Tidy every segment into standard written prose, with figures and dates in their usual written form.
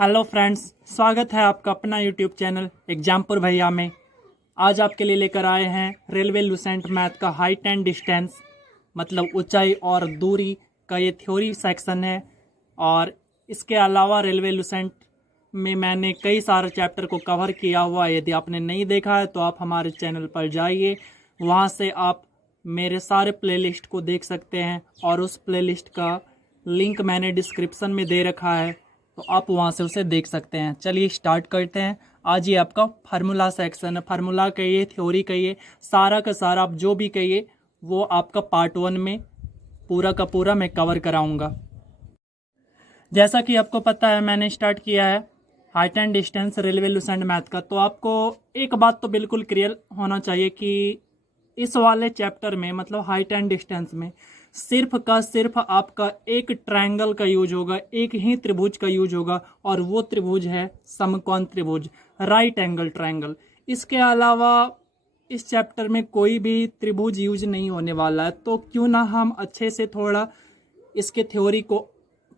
Hello friends, स्वागत है आपका अपना यूट्यूब चैनल एग्जामपुर भैया में। आज आपके लिए लेकर आए हैं रेलवे लुसेंट मैथ का हाइट एंड डिस्टेंस मतलब ऊंचाई और दूरी का ये थ्योरी सेक्शन है। और इसके अलावा रेलवे लुसेंट में मैंने कई सारे चैप्टर को कवर किया हुआ है। यदि आपने नहीं देखा है तो आप हमारे चैनल पर जाइए, वहाँ से आप मेरे सारे प्लेलिस्ट को देख सकते हैं और उस प्लेलिस्ट का लिंक मैंने डिस्क्रिप्शन में दे रखा है, तो आप वहाँ से उसे देख सकते हैं। चलिए स्टार्ट करते हैं। आज ये आपका फार्मूला सेक्शन है। फार्मूला कहिए, थ्योरी कहिए, सारा का सारा आप जो भी कहिए वो आपका पार्ट 1 में पूरा का पूरा मैं कवर कराऊंगा। जैसा कि आपको पता है मैंने स्टार्ट किया है height and distance railway Lucent math का। तो आपको एक बात तो बिल्कुल क्लियर होना चाहिए कि इस वाले चैप्टर में मतलब हाइट एंड डिस्टेंस में सिर्फ का सिर्फ आपका एक ट्रायंगल का यूज होगा, एक ही त्रिभुज का यूज होगा और वो त्रिभुज है समकोण त्रिभुज, राइट एंगल ट्रायंगल। इसके अलावा इस चैप्टर में कोई भी त्रिभुज यूज नहीं होने वाला है। तो क्यों ना हम अच्छे से थोड़ा इसके थ्योरी को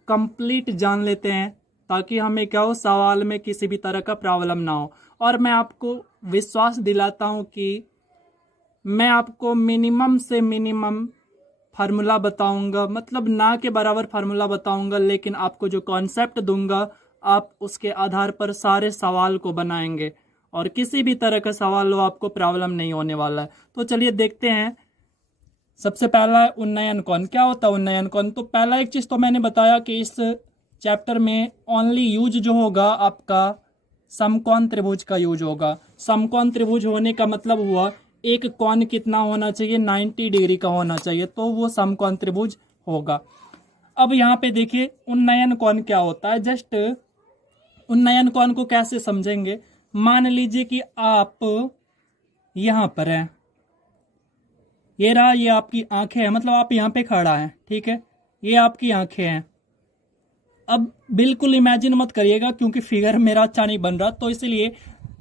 कंप्लीट जान लेते हैं, ताकि हमें क्या हो, सवाल में किसी भी तरह का प्रॉब्लम ना हो। और मैं आपको विश्वास दिलाता हूँ कि मैं आपको मिनिमम से मिनिमम फार्मूला बताऊंगा, मतलब ना के बराबर फार्मूला बताऊंगा, लेकिन आपको जो कॉन्सेप्ट दूंगा आप उसके आधार पर सारे सवाल को बनाएंगे और किसी भी तरह का सवाल हो आपको प्रॉब्लम नहीं होने वाला है। तो चलिए देखते हैं। सबसे पहला उन्नयन कोण। क्या होता है उन्नयन कोण? तो पहला एक चीज तो मैंने बताया कि इस चैप्टर में ओनली यूज जो होगा आपका समकोण त्रिभुज का यूज होगा। समकोण त्रिभुज होने का मतलब हुआ एक कोण कितना होना चाहिए, 90 डिग्री का होना चाहिए, तो वो समकोण त्रिभुज होगा। अब यहाँ पे देखिए उन्नयन कोण क्या होता है। जस्ट उन्नयन कोण को कैसे समझेंगे, मान लीजिए कि आप यहाँ पर हैं, ये रहा, ये आपकी आंखें हैं, मतलब आप यहाँ पे खड़ा हैं, ठीक है, ये आपकी आंखें हैं। अब बिल्कुल इमेजिन मत करिएगा क्योंकि फिगर मेरा अच्छा नहीं बन रहा, तो इसलिए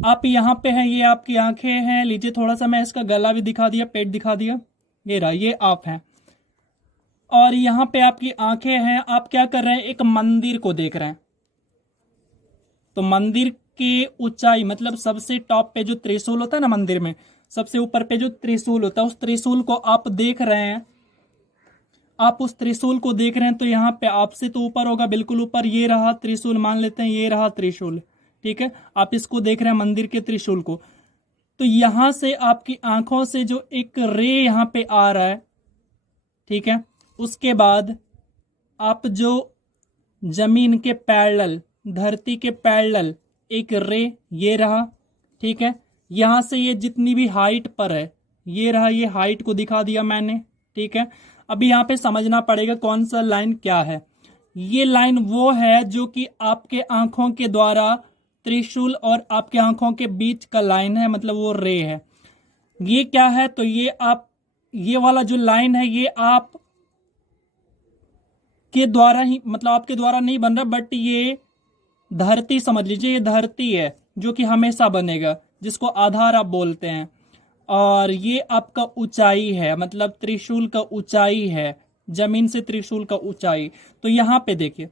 आप यहाँ पे हैं, ये आपकी आंखें हैं। लीजिए थोड़ा सा मैं इसका गला भी दिखा दिया, पेट दिखा दिया, ये रहा, ये आप हैं। और यहाँ पे आपकी आंखें हैं। आप क्या कर रहे हैं, एक मंदिर को देख रहे हैं। तो मंदिर की ऊंचाई मतलब सबसे टॉप पे जो त्रिशूल होता है ना मंदिर में, सबसे ऊपर पे जो त्रिशूल होता है, उस त्रिशूल को आप देख रहे हैं। आप उस त्रिशूल को देख रहे हैं तो यहाँ पे आपसे तो ऊपर होगा, बिल्कुल ऊपर, ये रहा त्रिशूल, मान लेते हैं ये रहा त्रिशूल, ठीक है। आप इसको देख रहे हैं मंदिर के त्रिशूल को। तो यहां से आपकी आंखों से जो एक रे यहां पे आ रहा है, ठीक है, उसके बाद आप जो जमीन के पैरेलल, धरती के पैरेलल एक रे, ये रहा, ठीक है। यहां से ये जितनी भी हाइट पर है, ये रहा, ये हाइट को दिखा दिया मैंने, ठीक है। अभी यहां पे समझना पड़ेगा कौन सा लाइन क्या है। ये लाइन वो है जो कि आपके आंखों के द्वारा त्रिशूल और आपके आंखों के बीच का लाइन है, मतलब वो रे है। ये क्या है, तो ये आप, ये वाला जो लाइन है ये आप के द्वारा ही, मतलब आपके द्वारा नहीं बन रहा, बट ये धरती समझ लीजिए, ये धरती है जो कि हमेशा बनेगा, जिसको आधार आप बोलते हैं। और ये आपका ऊंचाई है, मतलब त्रिशूल का ऊंचाई है, जमीन से त्रिशूल का ऊंचाई। तो यहां पे देखिए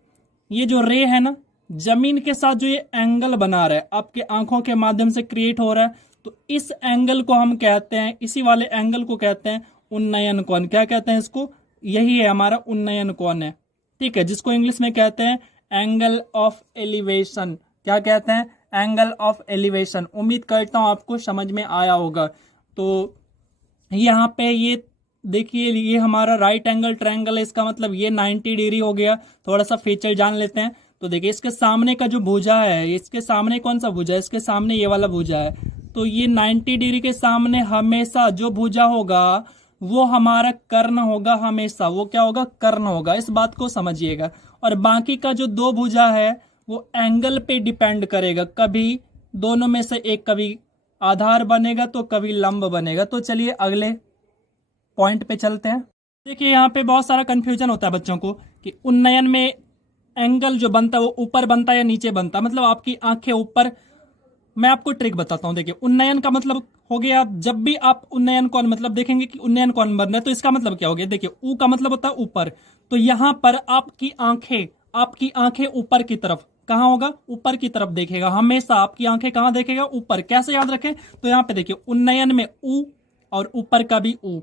ये जो रे है ना, जमीन के साथ जो ये एंगल बना रहा है, आपके आंखों के माध्यम से क्रिएट हो रहा है, तो इस एंगल को हम कहते हैं, इसी वाले एंगल को कहते हैं उन्नयन कोण। क्या कहते हैं इसको? यही है हमारा उन्नयन कोण है, ठीक है, जिसको इंग्लिश में कहते हैं एंगल ऑफ एलिवेशन। क्या कहते हैं? Angle of elevation. उम्मीद करता हूं आपको समझ में आया होगा। तो यहाँ पे ये देखिए, ये हमारा राइट एंगल ट्रायंगल है, इसका मतलब ये 90 डिग्री हो गया। थोड़ा सा फीचर जान लेते हैं। तो देखिए इसके सामने का जो भुजा है, इसके सामने कौन सा भुजा है, इसके सामने ये वाला भुजा है। तो ये 90 डिग्री के सामने हमेशा जो भुजा होगा वो हमारा कर्ण होगा, हमेशा वो क्या होगा, कर्ण होगा। इस बात को समझिएगा। और बाकी का जो दो भुजा है वो एंगल पे डिपेंड करेगा, कभी दोनों में से एक, कभी आधार बनेगा तो कभी लंब बनेगा। तो चलिए अगले पॉइंट पे चलते हैं। देखिए यहाँ पे बहुत सारा कंफ्यूजन होता है बच्चों को कि उन्नयन में एंगल जो बनता है वो ऊपर बनता है या नीचे बनता है, मतलब आपकी आंखें ऊपर। मैं आपको ट्रिक बताता हूँ। देखिए उन्नयन का मतलब हो गया, जब भी आप उन्नयन कोण मतलब देखेंगे कि उन्नयन कोण बन रहा है, तो इसका मतलब क्या हो गया, देखिए ऊ का मतलब होता है ऊपर। तो यहां पर आपकी आंखें ऊपर की तरफ कहाँ होगा, ऊपर की तरफ देखेगा। हमेशा आपकी आंखें कहाँ देखेगा, ऊपर। कैसे याद रखें, तो यहाँ पे देखिए उन्नयन में ऊ और ऊपर का भी ऊ,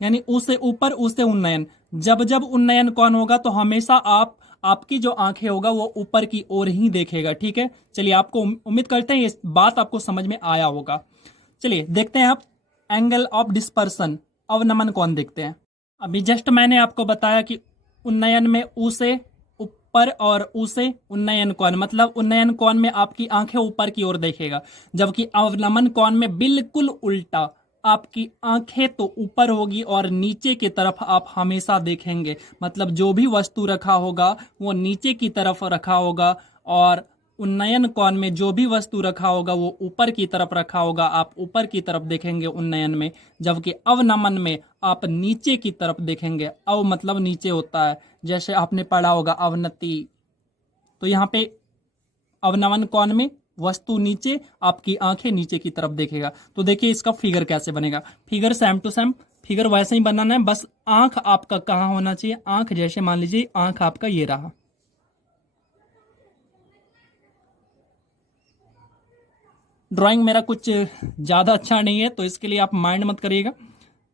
यानी ऊ से ऊपर, ऊ से उन्नयन। जब जब उन्नयन कौन होगा तो हमेशा आपकी जो आंखें होगा वो ऊपर की ओर ही देखेगा। ठीक है, चलिए आपको उम्मीद करते हैं ये बात आपको समझ में आया होगा। चलिए देखते हैं आप एंगल ऑफ डिस्पर्सन, अवनमन कोण देखते हैं। अभी जस्ट मैंने आपको बताया कि उन्नयन में ऊ से ऊपर और ऊ से उन्नयन कोण, मतलब उन्नयन कोण में आपकी आंखें ऊपर की ओर देखेगा, जबकि अवनमन कोण में बिल्कुल उल्टा, आपकी आंखें तो ऊपर होगी और नीचे की तरफ आप हमेशा देखेंगे। मतलब जो भी वस्तु रखा होगा वो नीचे की तरफ रखा होगा, और उन्नयन कोण में जो भी वस्तु रखा होगा वो ऊपर की तरफ रखा होगा, आप ऊपर की तरफ देखेंगे उन्नयन में। जबकि अवनमन में आप नीचे की तरफ देखेंगे। अव मतलब नीचे होता है, जैसे आपने पढ़ा होगा अवनति, तो यहाँ पे अवनमन कोण में वस्तु नीचे, आपकी आंखें नीचे की तरफ देखेगा। तो देखिए इसका फिगर कैसे बनेगा। Figure same to same, figure वैसे ही बनाना है, बस आंख आपका कहाँ होना चाहिए, आंख जैसे मान लीजिए आंख आपका ये रहा। ड्राइंग मेरा कुछ ज़्यादा अच्छा नहीं है तो इसके लिए आप माइंड मत करिएगा।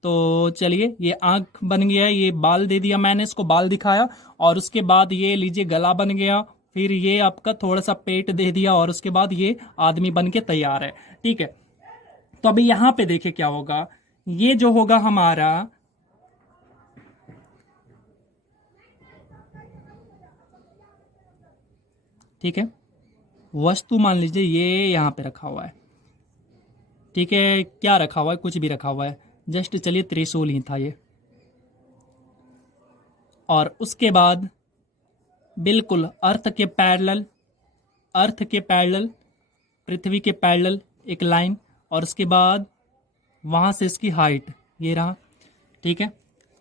तो चलिए ये आंख बन गया, ये बाल दे दिया मैंने, इसको बाल दिखाया, और उसके बाद ये लीजिए गला बन गया, फिर ये आपका थोड़ा सा पेट दे दिया, और उसके बाद ये आदमी बन के तैयार है। ठीक है, तो अभी यहां पे देखिए क्या होगा, ये जो होगा हमारा, ठीक है, वस्तु मान लीजिए ये यहां पे रखा हुआ है। ठीक है, क्या रखा हुआ है, कुछ भी रखा हुआ है, जस्ट चलिए त्रिशूल ही था ये। और उसके बाद बिल्कुल अर्थ के पैरेलल, अर्थ के पैरेलल, पृथ्वी के पैरेलल एक लाइन, और उसके बाद वहां से इसकी हाइट ये रहा। ठीक है,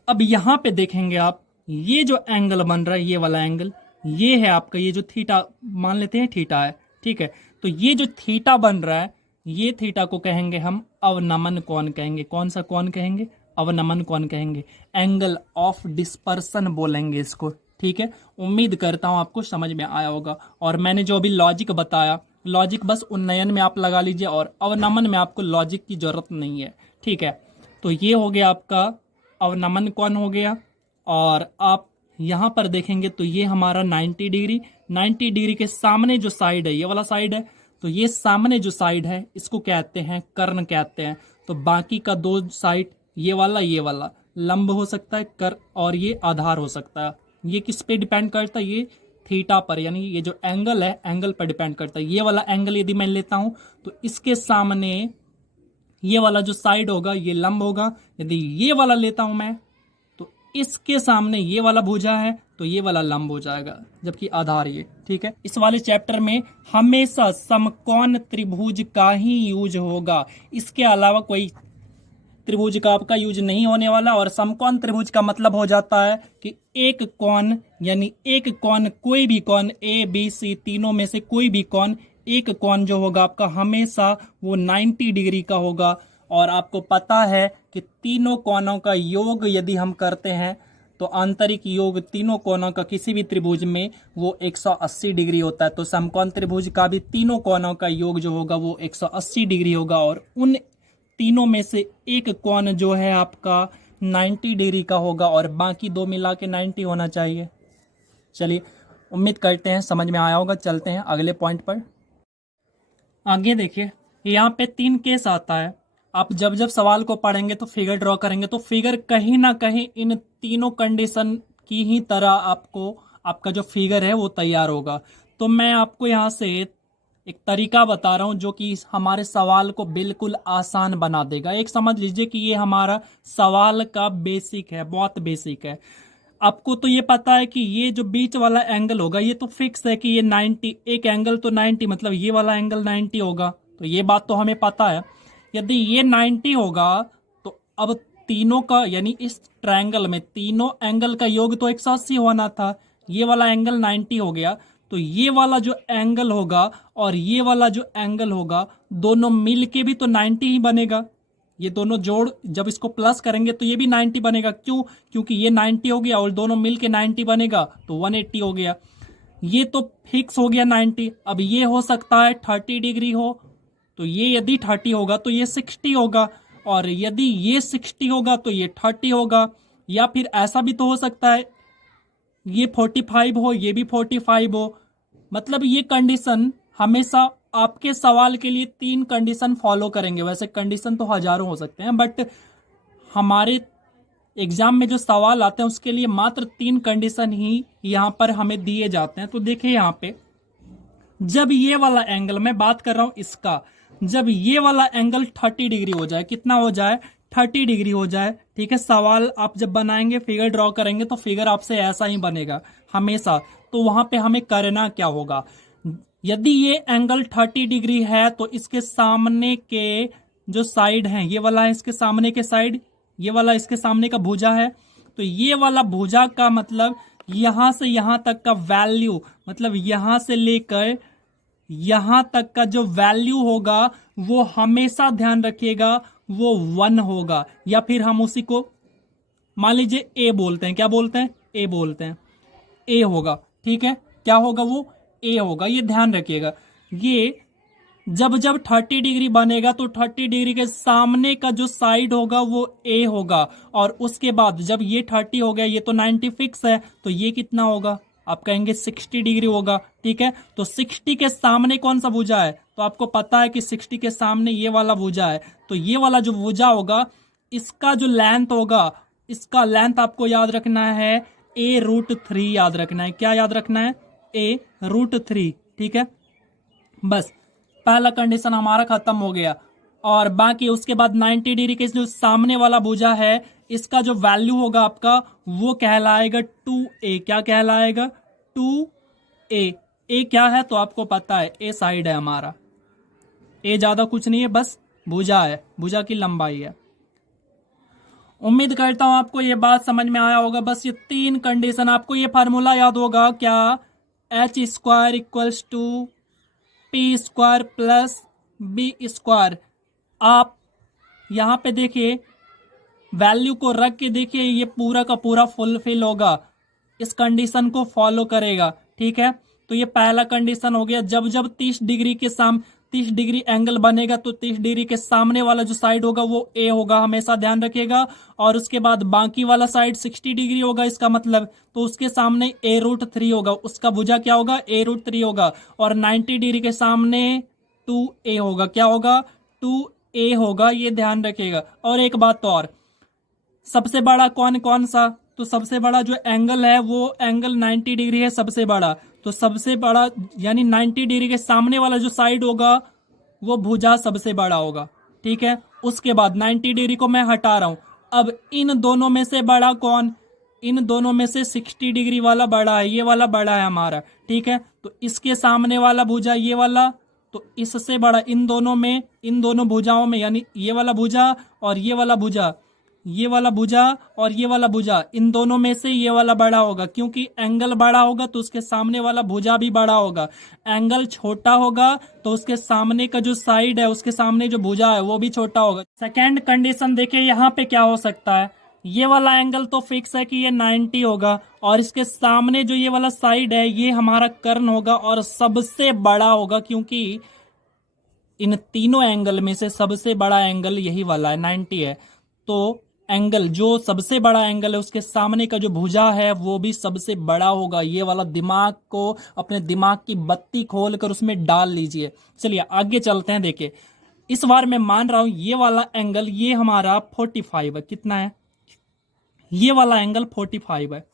अब यहां पे देखेंगे आप, ये जो एंगल बन रहा है, ये वाला एंगल, ये है आपका, ये जो थीटा मान लेते हैं थीटा है। ठीक है, तो ये जो थीटा बन रहा है, ये थीटा को कहेंगे हम अवनमन कोण कहेंगे। कौन सा कोण कहेंगे, अवनमन कोण कहेंगे, एंगल ऑफ डिस्पर्सन बोलेंगे इसको। ठीक है, उम्मीद करता हूं आपको समझ में आया होगा। और मैंने जो अभी लॉजिक बताया, लॉजिक बस उन्नयन में आप लगा लीजिए, और अवनमन में आपको लॉजिक की जरूरत नहीं है। ठीक है, तो ये हो गया आपका अवनमन कोण हो गया। और आप यहाँ पर देखेंगे तो ये हमारा 90 डिग्री, 90 डिग्री के सामने जो साइड है, ये वाला साइड है, तो ये सामने जो साइड है इसको कहते हैं कर्ण कहते हैं। तो बाकी का दो साइड, ये वाला लंब हो सकता है कर, और ये आधार हो सकता है। ये किस पे डिपेंड करता है, ये थीटा पर, यानी ये जो एंगल है एंगल पर डिपेंड करता है। ये वाला एंगल यदि मैं लेता हूं तो इसके सामने ये वाला जो साइड होगा ये लंब होगा। यदि ये वाला लेता हूं मैं तो इसके सामने ये वाला भुजा है तो ये वाला लंब हो जाएगा, जबकि आधार ये। ठीक है, इस वाले चैप्टर में हमेशा समकोण त्रिभुज का ही यूज होगा, इसके अलावा कोई त्रिभुज का आपका यूज नहीं होने वाला। और समकोण त्रिभुज का मतलब हो जाता है कि एक कोण, यानी एक कोण, कोई भी कोण, ए बी सी तीनों में से कोई भी कोण, एक कोण जो होगा आपका हमेशा वो 90 डिग्री का होगा। और आपको पता है कि तीनों कोणों का योग यदि हम करते हैं तो आंतरिक योग तीनों कोणों का किसी भी त्रिभुज में वो 180 डिग्री होता है। तो समकोण त्रिभुज का भी तीनों कोणों का योग जो होगा वो 180 डिग्री होगा, और उन तीनों में से एक कोण जो है आपका 90 डिग्री का होगा, और बाकी दो मिला के 90 होना चाहिए। चलिए उम्मीद करते हैं समझ में आया होगा। चलते हैं अगले पॉइंट पर। आगे देखिए, यहाँ पे 3 केस आता है। आप जब जब सवाल को पढ़ेंगे तो फिगर ड्रॉ करेंगे तो फिगर कहीं ना कहीं इन तीनों कंडीशन की ही तरह आपको आपका जो फिगर है वो तैयार होगा। तो मैं आपको यहाँ से एक तरीका बता रहा हूँ जो कि हमारे सवाल को बिल्कुल आसान बना देगा। एक समझ लीजिए कि ये हमारा सवाल का बेसिक है, बहुत बेसिक है। आपको तो ये पता है कि ये जो बीच वाला एंगल होगा ये तो फिक्स है कि ये 90, एक एंगल तो 90, मतलब ये वाला एंगल 90 होगा, तो ये बात तो हमें पता है। यदि ये 90 होगा तो अब तीनों का, यानी इस ट्रायंगल में तीनों एंगल का योग तो 180 होना था। ये वाला एंगल 90 हो गया, तो ये वाला जो एंगल होगा और ये वाला जो एंगल होगा दोनों मिल के भी तो 90 ही बनेगा। ये दोनों जोड़ जब इसको प्लस करेंगे तो ये भी 90 बनेगा। क्यों? क्योंकि ये 90 हो गया और दोनों मिल के 90 बनेगा तो 180 हो गया। ये तो फिक्स हो गया 90। अब ये हो सकता है 30 डिग्री हो, तो ये यदि 30 होगा तो ये 60 होगा, और यदि ये 60 होगा तो ये 30 होगा। या फिर ऐसा भी तो हो सकता है ये 45 हो, ये भी 45 हो। मतलब ये कंडीशन हमेशा आपके सवाल के लिए 3 कंडीशन फॉलो करेंगे। वैसे कंडीशन तो हजारों हो सकते हैं, बट हमारे एग्जाम में जो सवाल आते हैं उसके लिए मात्र 3 कंडीशन ही यहाँ पर हमें दिए जाते हैं। तो देखिए यहाँ पे, जब ये वाला एंगल, मैं बात कर रहा हूं इसका, जब ये वाला एंगल 30 डिग्री हो जाए, कितना हो जाए, 30 डिग्री हो जाए, ठीक है। सवाल आप जब बनाएंगे, फिगर ड्रॉ करेंगे, तो फिगर आपसे ऐसा ही बनेगा हमेशा। तो वहां पे हमें करना क्या होगा, यदि ये एंगल 30 डिग्री है तो इसके सामने के जो साइड है, ये वाला है इसके सामने के साइड, ये वाला इसके सामने का भुजा है, तो ये वाला भुजा का मतलब यहां से यहां तक का वैल्यू, मतलब यहां से लेकर यहां तक का जो वैल्यू होगा वो हमेशा ध्यान रखिएगा वो 1 होगा। या फिर हम उसी को मान लीजिए ए बोलते हैं, क्या बोलते हैं, ए बोलते हैं, ए होगा, ठीक है। क्या होगा, वो ए होगा, ये ध्यान रखिएगा। ये जब जब 30 डिग्री बनेगा तो 30 डिग्री के सामने का जो साइड होगा वो ए होगा, और उसके बाद जब ये 30 हो गया, ये तो 90 फिक्स है, तो ये कितना होगा, आप कहेंगे 60 डिग्री होगा, ठीक है। तो 60 के सामने कौन सा भुजा है, तो आपको पता है कि 60 के सामने ये वाला भुजा है, तो ये वाला जो भुजा होगा इसका जो लेंथ होगा, इसका लेंथ आपको याद रखना है a√3 याद रखना है। क्या याद रखना है, a√3, ठीक है। बस पहला कंडीशन हमारा खत्म हो गया। और बाकी उसके बाद 90 डिग्री के जो सामने वाला भुजा है इसका जो वैल्यू होगा आपका वो कहलाएगा 2a। क्या कहलाएगा, 2a। ए क्या है तो आपको पता है, ए साइड है हमारा, ए ज्यादा कुछ नहीं है, बस भुजा है, भुजा की लंबाई है। उम्मीद करता हूं आपको ये बात समझ में आया होगा। बस ये 3 कंडीशन, आपको ये फार्मूला याद होगा क्या, h² = p² प्लस b²। आप यहाँ पे देखिए, वैल्यू को रख के देखिए, ये पूरा का पूरा फुलफिल होगा, इस कंडीशन को फॉलो करेगा, ठीक है। तो ये पहला कंडीशन हो गया। जब जब 30 डिग्री के 30 डिग्री एंगल बनेगा तो 30 डिग्री के सामने वाला जो साइड होगा वो ए होगा, हमेशा ध्यान रखिएगा। और उसके बाद बाकी वाला साइड 60 डिग्री होगा इसका मतलब, तो उसके सामने a√3 होगा, उसका भुजा क्या होगा, a√3 होगा। और 90 डिग्री के सामने 2a होगा, क्या होगा, 2a होगा, ये ध्यान रखिएगा। और एक बात तो और, सबसे बड़ा कौन कौन सा, तो सबसे बड़ा जो एंगल है वो एंगल 90 डिग्री है सबसे बड़ा, तो सबसे बड़ा यानी 90 डिग्री के सामने वाला जो साइड होगा वो भुजा सबसे बड़ा होगा, ठीक है। उसके बाद 90 डिग्री को मैं हटा रहा हूं। अब इन दोनों में से बड़ा कौन, इन दोनों में से 60 डिग्री वाला बड़ा है, ये वाला बड़ा है हमारा, ठीक है। तो इसके सामने वाला भुजा ये वाला, तो इससे बड़ा इन दोनों में, इन दोनों भुजाओं में, यानी ये वाला भुजा और ये वाला भुजा, ये वाला भुजा और ये वाला भुजा, इन दोनों में से ये वाला बड़ा होगा, क्योंकि एंगल बड़ा होगा तो उसके सामने वाला भुजा भी बड़ा होगा। एंगल छोटा होगा तो उसके सामने का जो साइड है, उसके सामने जो भुजा है वो भी छोटा होगा। सेकेंड कंडीशन देखिए यहाँ पे क्या हो सकता है, ये वाला एंगल तो फिक्स है कि ये 90 होगा, और इसके सामने जो ये वाला साइड है ये हमारा कर्ण होगा और सबसे बड़ा होगा, क्योंकि इन तीनों एंगल में से सबसे बड़ा एंगल यही वाला है, 90 है। तो एंगल जो सबसे बड़ा एंगल है उसके सामने का जो भुजा है वो भी सबसे बड़ा होगा। ये वाला दिमाग को, अपने दिमाग की बत्ती खोलकर उसमें डाल लीजिए। चलिए आगे चलते हैं। देखिए इस बार मैं मान रहा हूं ये वाला एंगल ये हमारा 45 है, कितना है, ये वाला एंगल 45 है।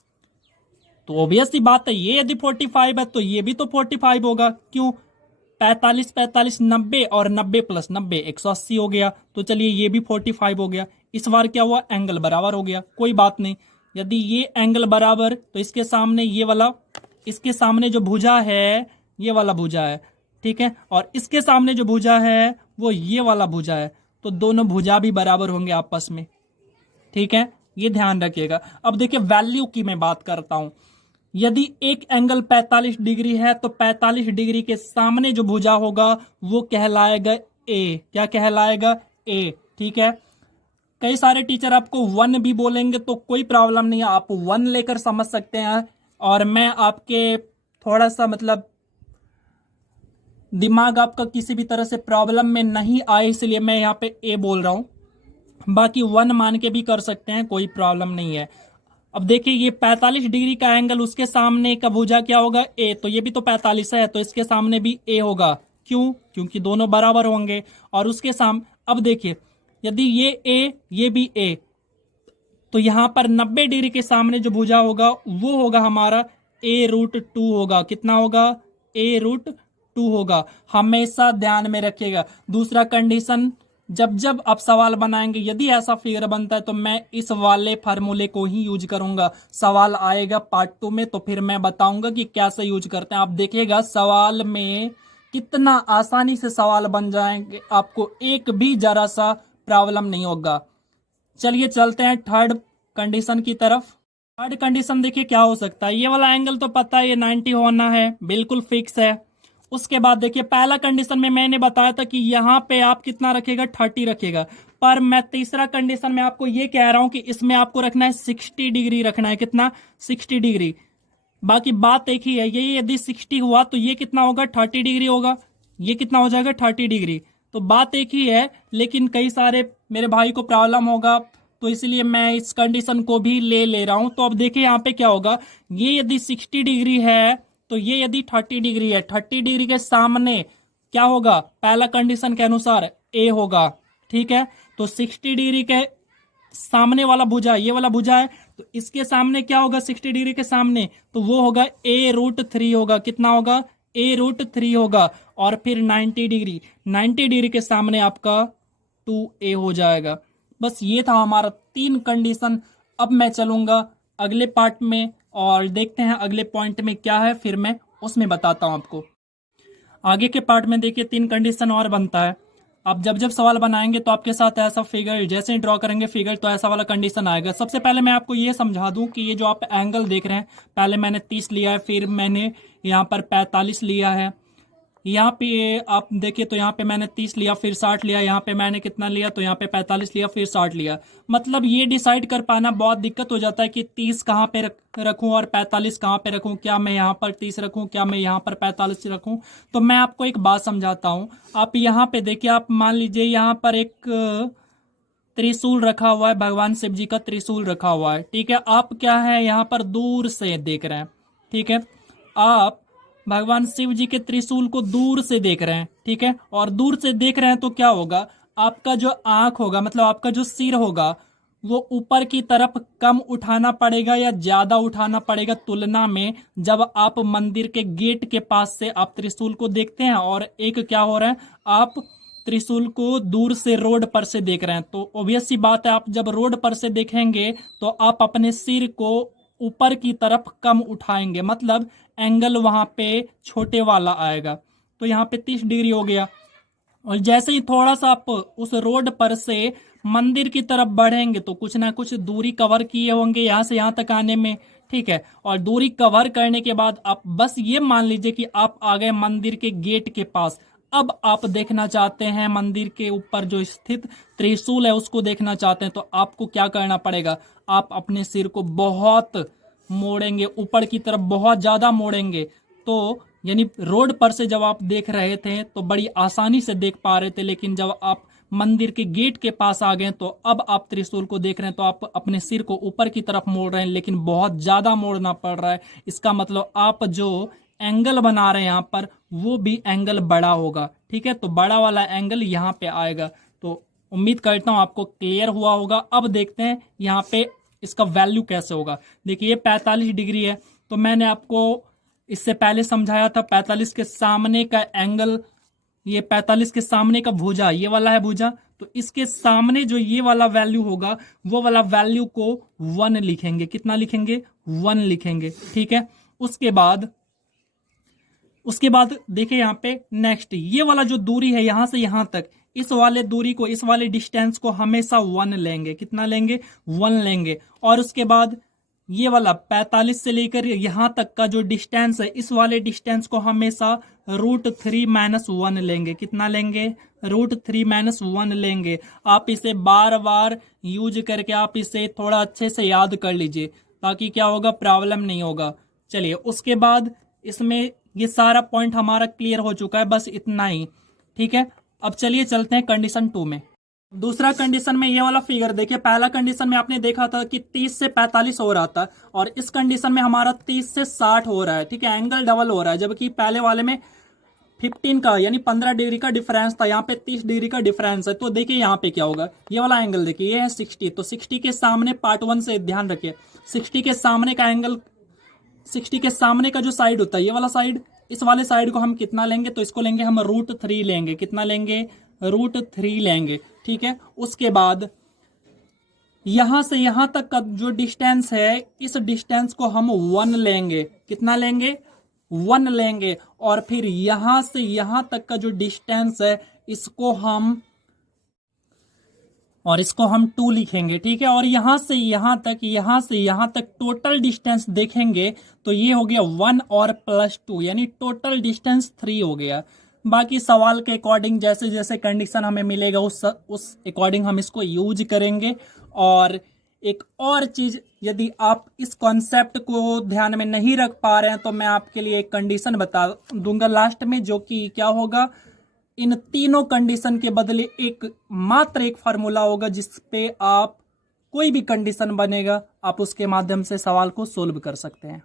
तो ऑब्वियस सी बात है, ये यदि 45 है तो ये भी तो 45 होगा। क्यों, 45 45 90 और 90 प्लस 90 180 हो गया। तो चलिए ये भी 45 हो गया। इस बार क्या हुआ, एंगल बराबर हो गया, कोई बात नहीं। यदि ये एंगल बराबर, तो इसके सामने ये वाला, इसके सामने जो भुजा है ये वाला भुजा है, ठीक है, और इसके सामने जो भुजा है वो ये वाला भुजा है, तो दोनों भुजा भी बराबर होंगे आपस में, ठीक है, ये ध्यान रखिएगा। अब देखिए वैल्यू की मैं बात करता हूं। यदि एक एंगल 45 डिग्री है तो 45 डिग्री के सामने जो भुजा होगा वो कहलाएगा ए। क्या कहलाएगा, ए, ठीक है। कई सारे टीचर आपको 1 भी बोलेंगे तो कोई प्रॉब्लम नहीं है, आप 1 लेकर समझ सकते हैं। और मैं आपके थोड़ा सा मतलब दिमाग आपका किसी भी तरह से प्रॉब्लम में नहीं आए, इसलिए मैं यहाँ पे ए बोल रहा हूँ। बाकी 1 मान के भी कर सकते हैं, कोई प्रॉब्लम नहीं है। अब देखिए ये 45 डिग्री का एंगल, उसके सामने का भुजा क्या होगा, ए। तो ये भी तो 45 है, तो इसके सामने भी ए होगा। क्यों? क्योंकि दोनों बराबर होंगे। और उसके सामने अब देखिए, यदि ये ए ये भी ए, तो यहां पर 90 डिग्री के सामने जो भुजा होगा वो होगा हमारा A√2 होगा। कितना होगा? A√2 होगा। हमेशा ध्यान में रखिएगा। दूसरा कंडीशन, जब जब आप सवाल बनाएंगे, यदि ऐसा फिगर बनता है तो मैं इस वाले फार्मूले को ही यूज करूंगा। सवाल आएगा पार्ट 2 में तो फिर मैं बताऊंगा कि कैसे यूज करते हैं। आप देखिएगा सवाल में कितना आसानी से सवाल बन जाएंगे, आपको एक भी जरा सा प्रॉब्लम नहीं होगा। चलिए चलते हैं थर्ड कंडीशन की तरफ। थर्ड कंडीशन देखिए क्या हो सकता है। ये वाला एंगल तो पता है, ये 90 होना है, बिल्कुल फिक्स है। उसके बाद देखिए पहला कंडीशन में मैंने बताया था कि यहाँ पे आप कितना रखेगा, 30 रखेगा। पर मैं तीसरा कंडीशन में आपको ये कह रहा हूं कि इसमें आपको रखना है 60 डिग्री रखना है। कितना? 60 डिग्री। बाकी बात एक ही है, ये यदि 60 हुआ तो ये कितना होगा, 30 डिग्री होगा। ये कितना हो जाएगा, 30 डिग्री। तो बात एक ही है, लेकिन कई सारे मेरे भाई को प्रॉब्लम होगा, तो इसलिए मैं इस कंडीशन को भी ले रहा हूं। तो अब देखिए यहाँ पे क्या होगा, ये यदि 60 डिग्री है तो ये यदि 30 डिग्री है, 30 डिग्री के सामने क्या होगा, पहला कंडीशन के अनुसार ए होगा। ठीक है, तो 60 डिग्री के सामने वाला भुजा, ये वाला भुजा है, तो इसके सामने क्या होगा 60 डिग्री के सामने, तो वो होगा A√3 होगा। कितना होगा? A√3 होगा। और फिर 90 डिग्री, 90 डिग्री के सामने आपका 2A हो जाएगा। बस ये था हमारा 3 कंडीशन। अब मैं चलूंगा अगले पार्ट में और देखते हैं अगले पॉइंट में क्या है, फिर मैं उसमें बताता हूं आपको। आगे के पार्ट में देखिए 3 कंडीशन और बनता है। अब जब जब सवाल बनाएंगे तो आपके साथ ऐसा फिगर, जैसे ही ड्रॉ करेंगे फिगर, तो ऐसा वाला कंडीशन आएगा। सबसे पहले मैं आपको ये समझा दूं कि ये जो आप एंगल देख रहे हैं, पहले मैंने 30 लिया है, फिर मैंने यहाँ पर 45 लिया है। यहाँ पे आप देखिए तो यहाँ पे मैंने 30 लिया, फिर 60 लिया। यहाँ पे मैंने कितना लिया, तो यहाँ पे 45 लिया, फिर 60 लिया। मतलब ये डिसाइड कर पाना बहुत दिक्कत हो जाता है कि 30 कहाँ पे रखूं और 45 कहाँ पे रखूं। क्या मैं यहाँ पर 30 रखूं, क्या मैं यहाँ पर 45 रखूं? तो मैं आपको एक बात समझाता हूँ। आप यहाँ पे देखिए, आप मान लीजिए यहाँ पर एक त्रिशूल रखा हुआ है, भगवान शिव जी का त्रिशूल रखा हुआ है। ठीक है, आप क्या है यहाँ पर दूर से देख रहे हैं। ठीक है, आप भगवान शिव जी के त्रिशूल को दूर से देख रहे हैं। ठीक है, और दूर से देख रहे हैं तो क्या होगा, आपका जो आंख होगा, मतलब आपका जो सिर होगा, वो ऊपर की तरफ कम उठाना पड़ेगा या ज्यादा उठाना पड़ेगा तुलना में जब आप मंदिर के गेट के पास से आप त्रिशूल को देखते हैं, और एक क्या हो रहा है, आप त्रिशूल को दूर से रोड पर से देख रहे हैं। तो ऑब्वियस सी बात है, आप जब रोड पर से देखेंगे तो आप अपने सिर को ऊपर की तरफ कम उठाएंगे, मतलब एंगल वहां पे छोटे वाला आएगा। तो यहाँ पे 30 डिग्री हो गया। और जैसे ही थोड़ा सा आप उस रोड पर से मंदिर की तरफ बढ़ेंगे तो कुछ ना कुछ दूरी कवर किए होंगे यहाँ से यहाँ तक आने में। ठीक है, और दूरी कवर करने के बाद आप बस ये मान लीजिए कि आप आ गए मंदिर के गेट के पास। अब आप देखना चाहते हैं मंदिर के ऊपर जो स्थित त्रिशूल है उसको देखना चाहते हैं, तो आपको क्या करना पड़ेगा, आप अपने सिर को बहुत मोड़ेंगे, ऊपर की तरफ बहुत ज्यादा मोड़ेंगे। तो यानी रोड पर से जब आप देख रहे थे तो बड़ी आसानी से देख पा रहे थे, लेकिन जब आप मंदिर के गेट के पास आ गए तो अब आप त्रिशूल को देख रहे हैं तो आप अपने सिर को ऊपर की तरफ मोड़ रहे हैं, लेकिन बहुत ज्यादा मोड़ना पड़ रहा है। इसका मतलब आप जो एंगल बना रहे हैं यहाँ पर, वो भी एंगल बड़ा होगा। ठीक है, तो बड़ा वाला एंगल यहाँ पे आएगा। तो उम्मीद करता हूं आपको क्लियर हुआ होगा। अब देखते हैं यहाँ पे इसका वैल्यू कैसे होगा। देखिए ये 45 डिग्री है, तो मैंने आपको इससे पहले समझाया था 45 के सामने का एंगल, ये 45 के सामने का भुजा ये वाला है भुजा, तो इसके सामने जो ये वाला वैल्यू होगा वो वाला वैल्यू को 1 लिखेंगे। कितना लिखेंगे? 1 लिखेंगे। ठीक है, उसके बाद देखिए यहाँ पे नेक्स्ट ये वाला जो दूरी है यहां से यहां तक, इस वाले दूरी को, इस वाले डिस्टेंस को हमेशा 1 लेंगे। कितना लेंगे? 1 लेंगे। और उसके बाद ये वाला 45 से लेकर यहां तक का जो डिस्टेंस है, इस वाले डिस्टेंस को हमेशा √3 - 1 लेंगे। कितना लेंगे? √3 - 1 लेंगे। आप इसे बार बार यूज करके आप इसे थोड़ा अच्छे से याद कर लीजिए, ताकि क्या होगा, प्रॉब्लम नहीं होगा। चलिए उसके बाद इसमें ये सारा पॉइंट हमारा क्लियर हो चुका है, बस इतना ही। ठीक है, अब चलिए चलते हैं कंडीशन 2 में। दूसरा कंडीशन में ये वाला फिगर देखिए, पहला कंडीशन में आपने देखा था कि 30 से 45 हो रहा था, और इस कंडीशन में हमारा 30 से 60 हो रहा है। ठीक है, एंगल डबल हो रहा है, जबकि पहले वाले में 15 का यानी 15 डिग्री का डिफरेंस था, यहाँ पे 30 डिग्री का डिफरेंस है। तो देखिए यहाँ पे क्या होगा, ये वाला एंगल देखिए, ये है 60, तो 60 के सामने पार्ट 1 से ध्यान रखिए, 60 के सामने का एंगल, 60 के सामने का जो साइड होता है ये वाला साइड, इस वाले साइड को हम कितना लेंगे, तो इसको लेंगे हम √3 लेंगे। कितना लेंगे, √3 लेंगे। ठीक है, उसके बाद यहां से यहां तक का जो डिस्टेंस है, इस डिस्टेंस को हम 1 लेंगे। कितना लेंगे, 1 लेंगे। और फिर यहां से यहां तक का जो डिस्टेंस है, इसको हम 2 लिखेंगे। ठीक है, और यहां से यहां तक टोटल डिस्टेंस देखेंगे तो ये हो गया 1 और +2, यानी टोटल डिस्टेंस 3 हो गया। बाकी सवाल के अकॉर्डिंग जैसे जैसे कंडीशन हमें मिलेगा उस अकॉर्डिंग हम इसको यूज करेंगे। और एक और चीज, यदि आप इस कॉन्सेप्ट को ध्यान में नहीं रख पा रहे हैं तो मैं आपके लिए एक कंडीशन बता दूंगा लास्ट में, जो कि क्या होगा, इन तीनों कंडीशन के बदले मात्र एक फार्मूला होगा, जिसपे आप कोई भी कंडीशन बनेगा आप उसके माध्यम से सवाल को सोल्व कर सकते हैं।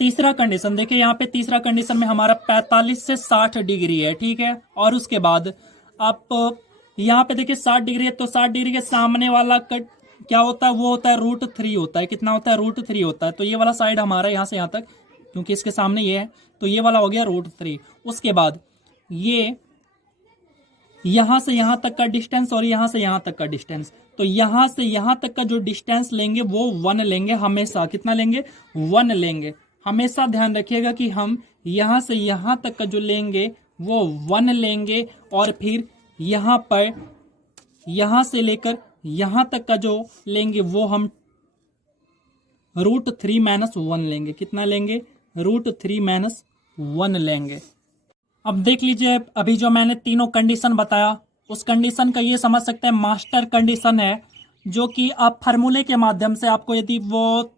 तीसरा कंडीशन देखिए, यहाँ पे तीसरा कंडीशन में हमारा 45 से 60 डिग्री है। ठीक है, और उसके बाद आप यहाँ पे देखिए 60 डिग्री है, तो 60 डिग्री के सामने वाला कट क्या होता है, वो होता है √3 होता है। कितना होता है, √3 होता है। तो ये वाला साइड हमारा यहाँ से यहाँ तक, क्योंकि इसके सामने ये है, तो ये वाला हो गया √3। उसके बाद ये यहां से यहां तक का डिस्टेंस और यहां से यहां तक का डिस्टेंस, तो यहां से यहां तक का जो डिस्टेंस लेंगे वो 1 लेंगे हमेशा। कितना लेंगे, 1 लेंगे हमेशा। ध्यान रखिएगा कि हम यहां से यहां तक का जो लेंगे वो 1 लेंगे, और फिर यहां पर यहां से लेकर यहां तक का जो लेंगे वो हम √3 - 1 लेंगे। कितना लेंगे, √3 - 1 लेंगे। अब देख लीजिए, अभी जो मैंने तीनों कंडीशन बताया, उस कंडीशन का ये समझ सकते हैं मास्टर कंडीशन है, जो कि आप फार्मूले के माध्यम से, आपको यदि वो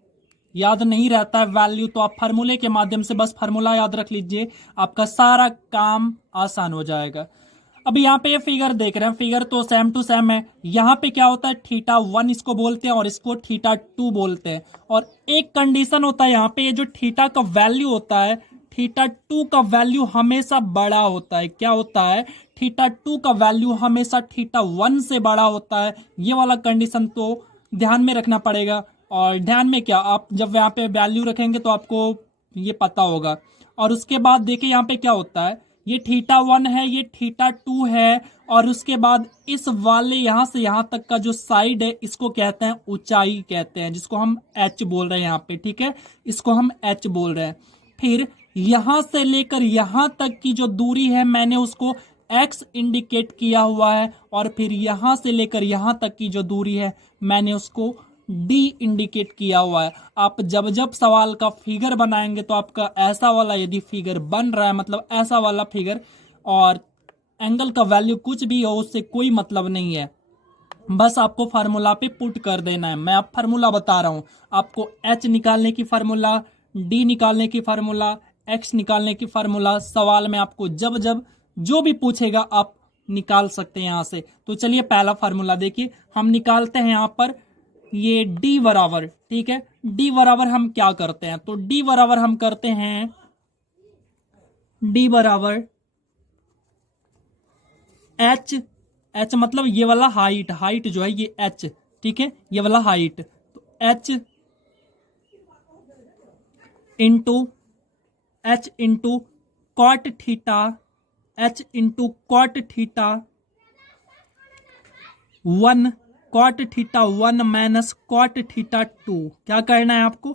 याद नहीं रहता है वैल्यू, तो आप फार्मूले के माध्यम से बस फार्मूला याद रख लीजिए, आपका सारा काम आसान हो जाएगा। अब यहाँ पे ये फिगर देख रहे हैं, फिगर तो सेम टू सेम है। यहाँ पे क्या होता है, θ1 इसको बोलते हैं और इसको θ2 बोलते हैं। और एक कंडीशन होता है यहाँ पे, ये जो थीटा का वैल्यू होता है, θ2 का वैल्यू हमेशा बड़ा होता है। क्या होता है, θ2 का वैल्यू हमेशा θ1 से बड़ा होता है। ये वाला कंडीशन तो ध्यान में रखना पड़ेगा। और ध्यान में क्या, आप जब यहाँ पे वैल्यू रखेंगे तो आपको ये पता होगा। और उसके बाद देखिए यहाँ पे क्या होता है, ये θ1 है, ये θ2 है, और उसके बाद इस वाले यहां से यहां तक का जो साइड है, इसको कहते हैं ऊंचाई कहते हैं, जिसको हम h बोल रहे हैं यहाँ पे। ठीक है, इसको हम h बोल रहे हैं। फिर यहां से लेकर यहां तक की जो दूरी है, मैंने उसको x इंडिकेट किया हुआ है। और फिर यहां से लेकर यहां तक की जो दूरी है, मैंने उसको d इंडिकेट किया हुआ है। आप जब जब सवाल का फिगर बनाएंगे तो आपका ऐसा वाला यदि फिगर बन रहा है, मतलब ऐसा वाला फिगर, और एंगल का वैल्यू कुछ भी हो, उससे कोई मतलब नहीं है, बस आपको फार्मूला पे पुट कर देना है। मैं अब फार्मूला बता रहा हूं आपको, h निकालने की फार्मूला, d निकालने की फार्मूला, x निकालने की फार्मूला, सवाल में आपको जब जब जो भी पूछेगा आप निकाल सकते हैं यहां से। तो चलिए पहला फार्मूला देखिए, हम निकालते हैं यहां पर ये d बराबर, ठीक है, d बराबर हम क्या करते हैं, तो d बराबर हम करते हैं, d बराबर h मतलब ये वाला हाइट जो है ये h, ठीक है, ये वाला हाइट, तो h into cot theta, h into cot theta 1, cot theta 1 minus cot theta 2। क्या करना है आपको,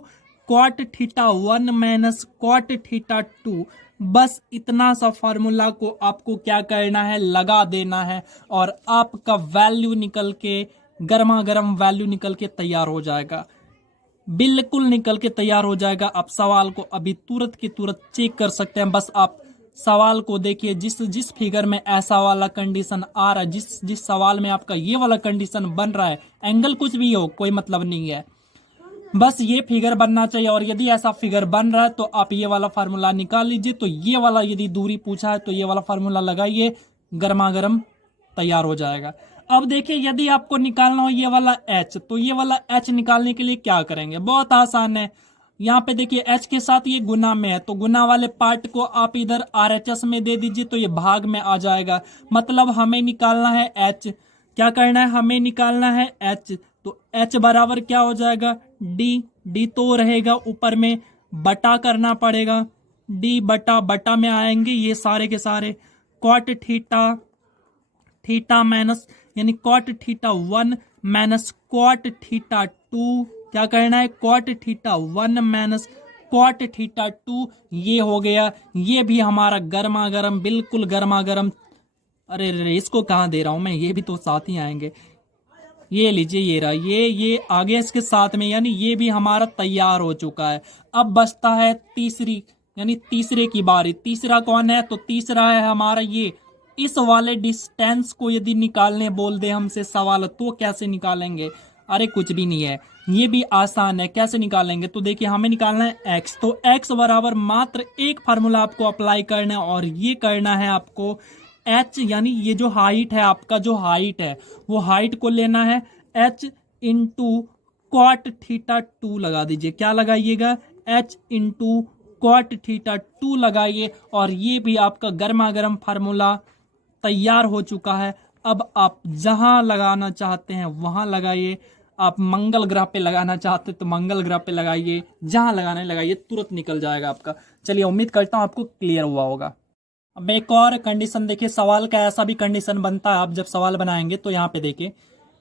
cot theta 1 minus cot theta 2। बस इतना सा फार्मूला को आपको क्या करना है, लगा देना है, और आपका वैल्यू निकल के, गर्मा गर्म वैल्यू निकल के तैयार हो जाएगा, बिल्कुल निकल के तैयार हो जाएगा। आप सवाल को अभी तुरंत की तुरंत चेक कर सकते हैं। बस आप सवाल को देखिए, जिस फिगर में ऐसा वाला कंडीशन आ रहा है, जिस सवाल में आपका ये वाला कंडीशन बन रहा है, एंगल कुछ भी हो कोई मतलब नहीं है, बस ये फिगर बनना चाहिए। और यदि ऐसा फिगर बन रहा है तो आप ये वाला फार्मूला निकाल लीजिए। तो ये वाला यदि दूरी पूछा है तो ये वाला फार्मूला लगाइए, गर्मा गर्म तैयार हो जाएगा। अब देखिए यदि आपको निकालना हो ये वाला एच, तो ये वाला एच निकालने के लिए क्या करेंगे, बहुत आसान है। यहाँ पे देखिए एच के साथ ये गुना में है, तो गुना वाले पार्ट को आप इधर आरएचएस में दे दीजिए तो ये भाग में आ जाएगा। मतलब हमें निकालना है एच। क्या करना है, हमें निकालना है एच। तो एच बराबर क्या हो जाएगा, डी। डी तो रहेगा ऊपर में, बटा करना पड़ेगा, डी बटा बटा में आएंगे ये सारे के सारे कॉट थीटा, थीटा माइनस यानी cot theta 1 minus cot theta 2। क्या करना है, cot theta 1 minus cot theta 2। ये हो गया। ये भी हमारा गर्मा गर्म, बिल्कुल गर्मा गर्म। अरे रे इसको कहाँ दे रहा हूं मैं, ये भी तो साथ ही आएंगे। ये लीजिए ये रहा, ये आगे इसके साथ में, यानी ये भी हमारा तैयार हो चुका है। अब बचता है तीसरी, यानी तीसरे की बारी। तीसरा कौन है, तो तीसरा है हमारा ये। इस वाले डिस्टेंस को यदि निकालने बोल दे हमसे सवाल, तो कैसे निकालेंगे, अरे कुछ भी नहीं है, ये भी आसान है। कैसे निकालेंगे, तो देखिए हमें निकालना है एक्स। तो एक्स बराबर मात्र एक फार्मूला आपको अप्लाई करना है, और ये करना है आपको एच, यानी ये जो हाइट है आपका, जो हाइट है वो हाइट को लेना है एच इंटू कॉट थीटा 2 लगा दीजिए। क्या लगाइएगा, एच इंटू कॉट थीटा 2 लगाइए। और ये भी आपका गर्मा गर्म फार्मूला तैयार हो चुका है। अब आप जहां लगाना चाहते हैं वहां लगाइए। आप मंगल ग्रह पे लगाना चाहते हैं तो मंगल ग्रह पे लगाइए, जहां लगाना है लगाइए, तुरंत निकल जाएगा आपका। चलिए उम्मीद करता हूं आपको क्लियर हुआ होगा। अब एक और कंडीशन देखिए, सवाल का ऐसा भी कंडीशन बनता है। आप जब सवाल बनाएंगे तो यहाँ पे देखिए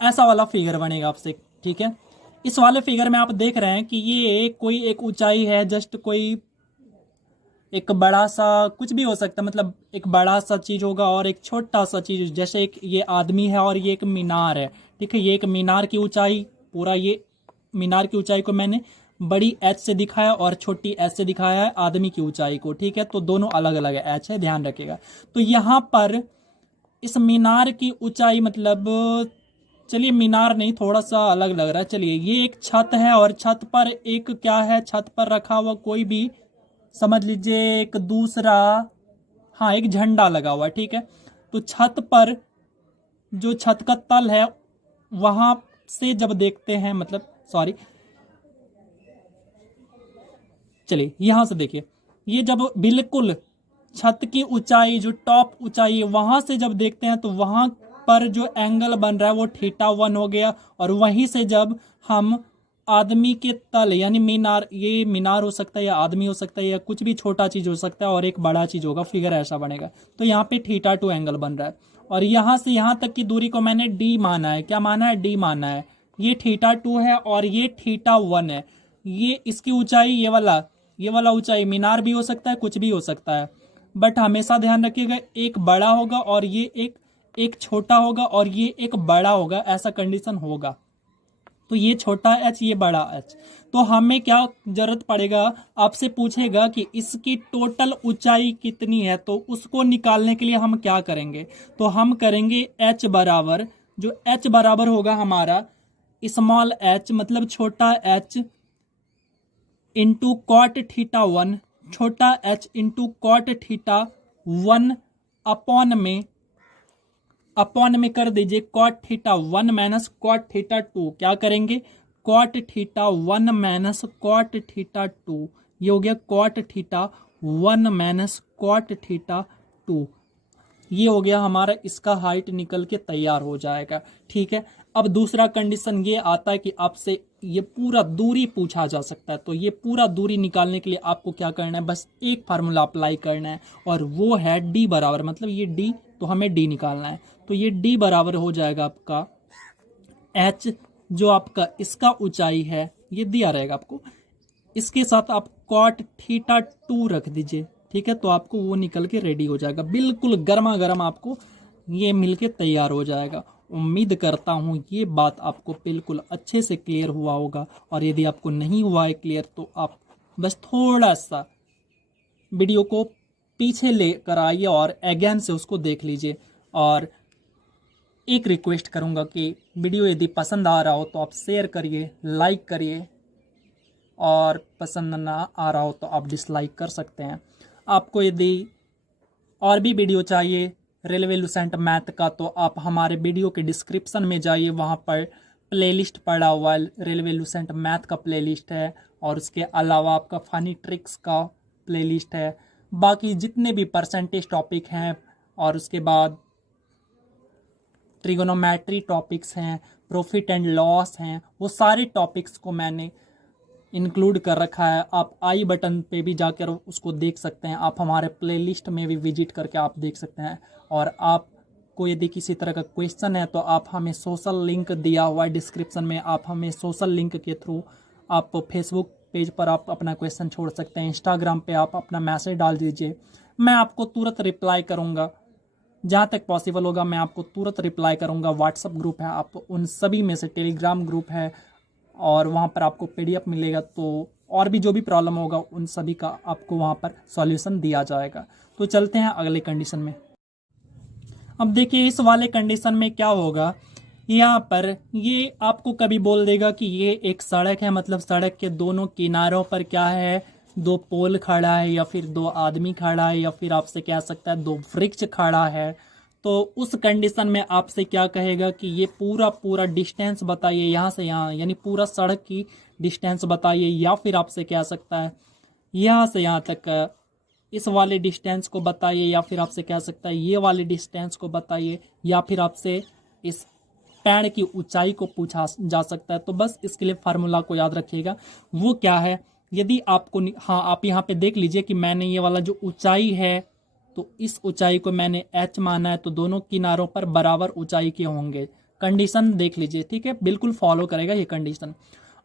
ऐसा वाला फिगर बनेगा आपसे, ठीक है। इस वाले फिगर में आप देख रहे हैं कि ये कोई एक ऊंचाई है, जस्ट कोई एक बड़ा सा कुछ भी हो सकता है, मतलब एक बड़ा सा चीज होगा और एक छोटा सा चीज, जैसे एक ये आदमी है और ये एक मीनार है, ठीक है। ये एक मीनार की ऊंचाई, पूरा ये मीनार की ऊंचाई को मैंने बड़ी एच से दिखाया और छोटी एच से दिखाया है आदमी की ऊंचाई को, ठीक है। तो दोनों अलग अलग है, एच है, ध्यान रखिएगा। तो यहाँ पर इस मीनार की ऊंचाई, मतलब चलिए मीनार नहीं, थोड़ा सा अलग लग रहा है। चलिए ये एक छत है और छत पर एक क्या है, छत पर रखा हुआ कोई भी, समझ लीजिए एक दूसरा, हाँ एक झंडा लगा हुआ है, ठीक है। तो छत पर जो छत का तल है वहां से जब देखते हैं, मतलब सॉरी, चलिए यहां से देखिए, ये जब बिल्कुल छत की ऊंचाई, जो टॉप ऊंचाई है वहां से जब देखते हैं तो वहां पर जो एंगल बन रहा है वो थीटा 1 हो गया। और वहीं से जब हम आदमी के तल, यानी मीनार, ये मीनार हो सकता है या आदमी हो सकता है या कुछ भी छोटा चीज हो सकता है और एक बड़ा चीज होगा, फिगर ऐसा बनेगा। तो यहाँ पे थीटा 2 एंगल बन रहा है। और यहाँ से यहाँ तक की दूरी को मैंने डी माना है। क्या माना है, डी माना है। ये थीटा 2 है और ये थीटा 1 है। ये इसकी ऊंचाई, ये वाला ऊंचाई मीनार भी हो सकता है, कुछ भी हो सकता है, बट हमेशा ध्यान रखिएगा एक बड़ा होगा और ये एक छोटा होगा और ये एक बड़ा होगा, ऐसा कंडीशन होगा। तो ये छोटा एच, ये बड़ा एच। तो हमें क्या जरूरत पड़ेगा, आपसे पूछेगा कि इसकी टोटल ऊंचाई कितनी है, तो उसको निकालने के लिए हम क्या करेंगे, तो हम करेंगे एच बराबर, जो एच बराबर होगा हमारा स्मॉल एच, मतलब छोटा एच इंटू कॉट थीटा 1, छोटा H into cot theta 1 upon में कर दीजिए cot theta 1 minus cot theta 2। क्या करेंगे, cot theta 1 minus cot theta 2, ये हो गया cot theta 1 minus cot theta 2। ये हो गया हमारा, इसका हाइट निकल के तैयार हो जाएगा, ठीक है। अब दूसरा कंडीशन ये आता है कि आपसे ये पूरा दूरी पूछा जा सकता है। तो ये पूरा दूरी निकालने के लिए आपको क्या करना है, बस एक फार्मूला अप्लाई करना है और वो है डी बराबर, मतलब ये डी, तो हमें डी निकालना है। तो ये डी बराबर हो जाएगा आपका एच, जो आपका इसका ऊंचाई है ये दिया रहेगा आपको, इसके साथ आप कॉट थीटा 2 रख दीजिए, ठीक है। तो आपको वो निकल के रेडी हो जाएगा, बिल्कुल गर्मा गर्म आपको ये मिलके तैयार हो जाएगा। उम्मीद करता हूँ ये बात आपको बिल्कुल अच्छे से क्लियर हुआ होगा। और यदि आपको नहीं हुआ है क्लियर तो आप बस थोड़ा सा वीडियो को पीछे लेकर आइए और अगेन से उसको देख लीजिए। और एक रिक्वेस्ट करूँगा कि वीडियो यदि पसंद आ रहा हो तो आप शेयर करिए, लाइक करिए और पसंद ना आ रहा हो तो आप डिसलाइक कर सकते हैं। आपको यदि और भी वीडियो चाहिए रेलवे लुसेंट मैथ का तो आप हमारे वीडियो के डिस्क्रिप्शन में जाइए, वहाँ पर प्लेलिस्ट पड़ा हुआ है, रेलवे लुसेंट मैथ का प्लेलिस्ट है और उसके अलावा आपका फनी ट्रिक्स का प्लेलिस्ट है। बाकी जितने भी परसेंटेज टॉपिक हैं और उसके बाद ट्रिगोनोमेट्री टॉपिक्स हैं, प्रॉफिट एंड लॉस हैं, वो सारे टॉपिक्स को मैंने इंक्लूड कर रखा है। आप आई बटन पे भी जाकर उसको देख सकते हैं, आप हमारे प्लेलिस्ट में भी विजिट करके आप देख सकते हैं। और आपको यदि किसी तरह का क्वेश्चन है तो आप हमें सोशल लिंक दिया हुआ है डिस्क्रिप्शन में, आप हमें सोशल लिंक के थ्रू आप फेसबुक पेज पर आप अपना क्वेश्चन छोड़ सकते हैं, इंस्टाग्राम पे आप अपना मैसेज डाल दीजिए, मैं आपको तुरंत रिप्लाई करूँगा। जहाँ तक पॉसिबल होगा मैं आपको तुरंत रिप्लाई करूँगा। व्हाट्सअप ग्रुप है, आप उन सभी में से, टेलीग्राम ग्रुप है और वहाँ पर आपको PDF मिलेगा, तो और भी जो भी प्रॉब्लम होगा उन सभी का आपको वहाँ पर सॉल्यूशन दिया जाएगा। तो चलते हैं अगले कंडीशन में। अब देखिए इस वाले कंडीशन में क्या होगा, यहाँ पर ये आपको कभी बोल देगा कि ये एक सड़क है, मतलब सड़क के दोनों किनारों पर क्या है, दो पोल खड़ा है या फिर दो आदमी खड़ा है या फिर आपसे कह सकता है दो वृक्ष खड़ा है। तो उस कंडीशन में आपसे क्या कहेगा कि ये पूरा पूरा डिस्टेंस बताइए यहाँ से यहाँ, यानी पूरा सड़क की डिस्टेंस बताइए, या फिर आपसे कह सकता है यहाँ से यहाँ तक इस वाले डिस्टेंस को बताइए, या फिर आपसे कह सकता है ये वाले डिस्टेंस को बताइए, या फिर आपसे इस पेड़ की ऊंचाई को पूछा जा सकता है। तो बस इसके लिए फार्मूला को याद रखिएगा। वो क्या है, यदि आपको, हाँ आप यहाँ पे देख लीजिए कि मैंने ये वाला जो ऊंचाई है तो इस ऊंचाई को मैंने h माना है, तो दोनों किनारों पर बराबर ऊंचाई के होंगे। कंडीशन देख लीजिए, ठीक है, बिल्कुल फॉलो करेगा ये कंडीशन।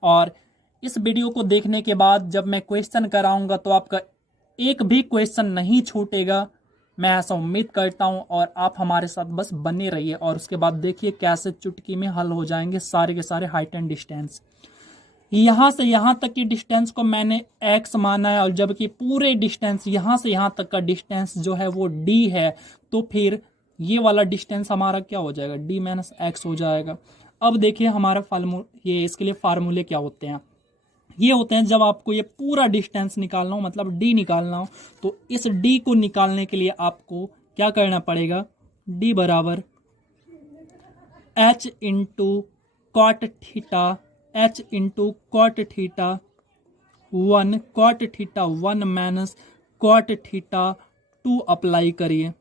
और इस वीडियो को देखने के बाद जब मैं क्वेश्चन कराऊंगा तो आपका एक भी क्वेश्चन नहीं छूटेगा, मैं ऐसा उम्मीद करता हूं। और आप हमारे साथ बस बने रहिए और उसके बाद देखिए कैसे चुटकी में हल हो जाएंगे सारे के सारे हाइट एंड डिस्टेंस। यहाँ से यहाँ तक की डिस्टेंस को मैंने x माना है, और जबकि पूरे डिस्टेंस यहाँ से यहाँ तक का डिस्टेंस जो है वो d है, तो फिर ये वाला डिस्टेंस हमारा क्या हो जाएगा, d माइनस x हो जाएगा। अब देखिए हमारा ये इसके लिए फार्मूले क्या होते हैं, ये होते हैं जब आपको ये पूरा डिस्टेंस निकालना हो, मतलब d निकालना हो, तो इस d को निकालने के लिए आपको क्या करना पड़ेगा, d बराबर h into cot theta, h into cot theta 1, cot theta 1 minus cot theta 2 apply करिए।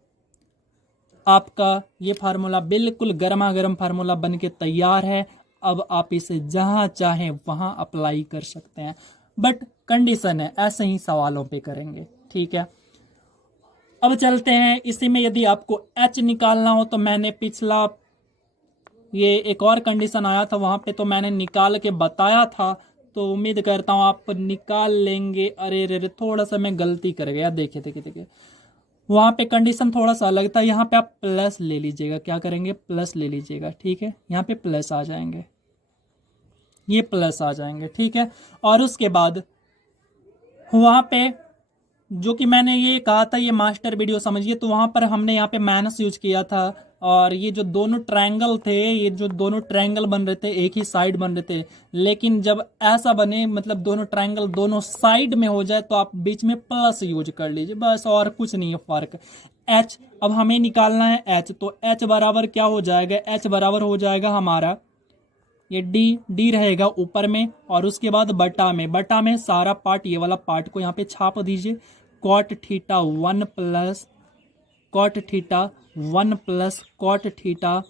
आपका ये फार्मूला बिल्कुल गर्मा गर्म फार्मूला बन के तैयार है। अब आप इसे जहां चाहें वहां अप्लाई कर सकते हैं, बट कंडीशन है ऐसे ही सवालों पे करेंगे, ठीक है। अब चलते हैं इसी में, यदि आपको h निकालना हो तो मैंने पिछला ये एक और कंडीशन आया था वहां पे तो मैंने निकाल के बताया था, तो उम्मीद करता हूं आप निकाल लेंगे। अरे रे रे, थोड़ा सा मैं गलती कर गया, देखिए देखिए देखिए, वहां पे कंडीशन थोड़ा सा अलग था, यहाँ पे आप प्लस ले लीजिएगा, क्या करेंगे, प्लस ले लीजिएगा, ठीक है, यहाँ पे प्लस आ जाएंगे, ये प्लस आ जाएंगे, ठीक है। और उसके बाद वहां पे जो कि मैंने ये कहा था ये मास्टर वीडियो समझिए, तो वहां पर हमने यहाँ पे माइनस यूज किया था, और ये जो दोनों ट्रायंगल थे, ये जो दोनों ट्रायंगल बन रहे थे एक ही साइड बन रहे थे, लेकिन जब ऐसा बने, मतलब दोनों ट्रायंगल दोनों साइड में हो जाए तो आप बीच में प्लस यूज कर लीजिए, बस, और कुछ नहीं है फर्क। h अब हमें निकालना है h, तो h बराबर क्या हो जाएगा, h बराबर हो जाएगा हमारा ये d रहेगा ऊपर में, और उसके बाद बटा में सारा पार्ट, ये वाला पार्ट को यहाँ पे छाप दीजिए, cot theta 1 plus cot theta 1 plus cot theta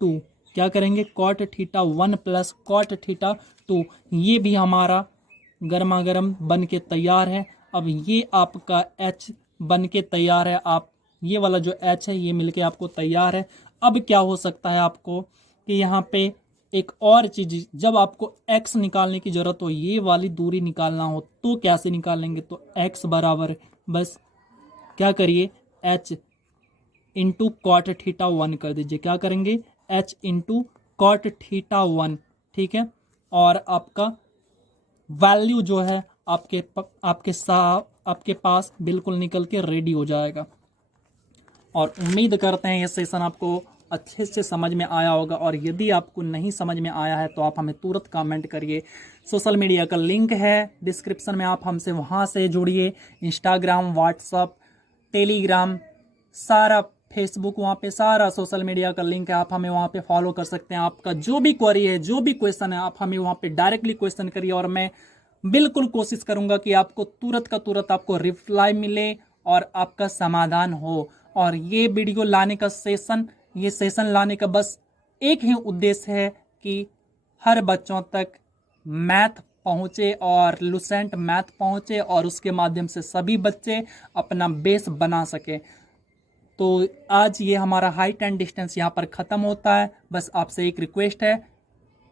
2, क्या करेंगे, cot theta 1 plus cot theta 2, ये भी हमारा गर्मा गर्म बन के तैयार है। अब ये आपका h बन के तैयार है, आप ये वाला जो h है ये मिलके आपको तैयार है। अब क्या हो सकता है आपको कि यहाँ पे एक और चीज, जब आपको x निकालने की जरूरत हो, ये वाली दूरी निकालना हो, तो कैसे निकालेंगे, तो x बराबर बस क्या करिए, h इंटू कॉट थीटा 1 कर दीजिए, क्या करेंगे, h इंटू कॉट थीटा 1, ठीक है। और आपका वैल्यू जो है आपके पास बिल्कुल निकल के रेडी हो जाएगा। और उम्मीद करते हैं ये सेशन आपको अच्छे से समझ में आया होगा। और यदि आपको नहीं समझ में आया है तो आप हमें तुरंत कमेंट करिए। सोशल मीडिया का लिंक है डिस्क्रिप्शन में, आप हमसे वहाँ से जुड़िए। इंस्टाग्राम, व्हाट्सअप, टेलीग्राम, सारा फेसबुक, वहाँ पे सारा सोशल मीडिया का लिंक है। आप हमें वहाँ पे फॉलो कर सकते हैं। आपका जो भी क्वेरी है, जो भी क्वेश्चन है, आप हमें वहाँ पे डायरेक्टली क्वेश्चन करिए और मैं बिल्कुल कोशिश करूँगा कि आपको तुरंत का तुरंत आपको रिप्लाई मिले और आपका समाधान हो। और ये वीडियो लाने का ये सेशन लाने का बस एक ही उद्देश्य है कि हर बच्चों तक मैथ पहुँचे और लुसेंट मैथ पहुँचे और उसके माध्यम से सभी बच्चे अपना बेस बना सके। तो आज ये हमारा हाइट एंड डिस्टेंस यहाँ पर ख़त्म होता है। बस आपसे एक रिक्वेस्ट है,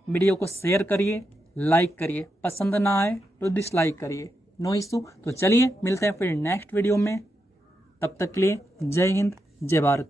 वीडियो को शेयर करिए, लाइक करिए, पसंद ना आए तो डिसलाइक करिए, नो इशू। तो चलिए मिलते हैं फिर नेक्स्ट वीडियो में, तब तक के लिए जय हिंद, जय भारत।